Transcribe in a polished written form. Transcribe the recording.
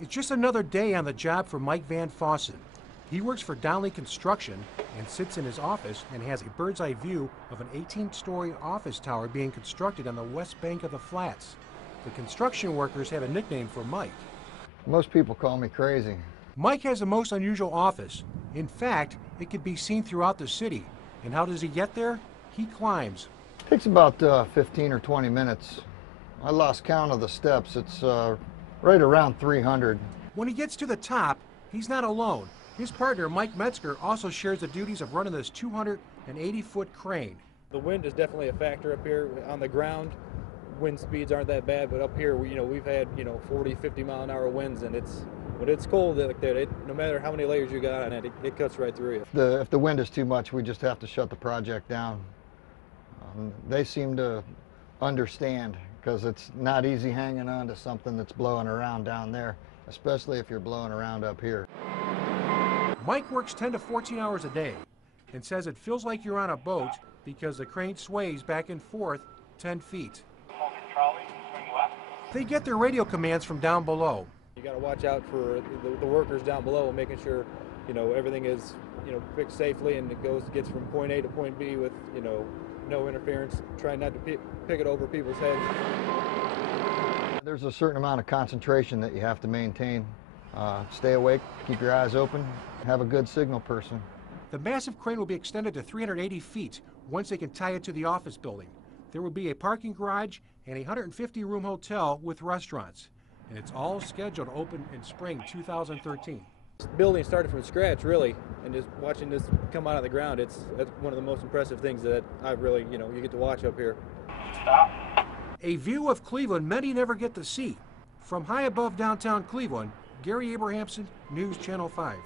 It's just another day on the job for Mike Van Fossen. He works for Donnelly Construction and sits in his office and has a bird's eye view of an 18-story office tower being constructed on the west bank of the flats. The construction workers have a nickname for Mike. Most people call me crazy. Mike has the most unusual office. In fact, it could be seen throughout the city. And how does he get there? He climbs. It takes about 15 or 20 minutes. I lost count of the steps. It's right around 300. When he gets to the top, he's not alone. His partner, Mike Metzger, also shares the duties of running this 280-foot crane. The wind is definitely a factor up here. On the ground, wind speeds aren't that bad, but up here, we've had 40, 50 mile an hour winds, and when it's cold like that, no matter how many layers you got on it, it cuts right through you. If the wind is too much, we just have to shut the project down. They seem to understand, because it's not easy hanging on to something that's blowing around down there, especially if you're blowing around up here. Mike works 10 to 14 hours a day and says it feels like you're on a boat because the crane sways back and forth 10 feet. They get their radio commands from down below. You got to watch out for the workers down below, making sure everything is fixed safely and it gets from point A to point B with no interference. Try not to pick it over people's heads. There's a certain amount of concentration that you have to maintain. Stay awake, keep your eyes open, have a good signal person. The massive crane will be extended to 380 feet once they can tie it to the office building. There will be a parking garage and a 150-room hotel with restaurants. And it's all scheduled to open in spring 2013. This building started from scratch, really, and just watching this come out of the ground, that's one of the most impressive things that I've really, you get to watch up here. Stop. A view of Cleveland many never get to see. From high above downtown Cleveland, Gary Abrahamson, News Channel 5.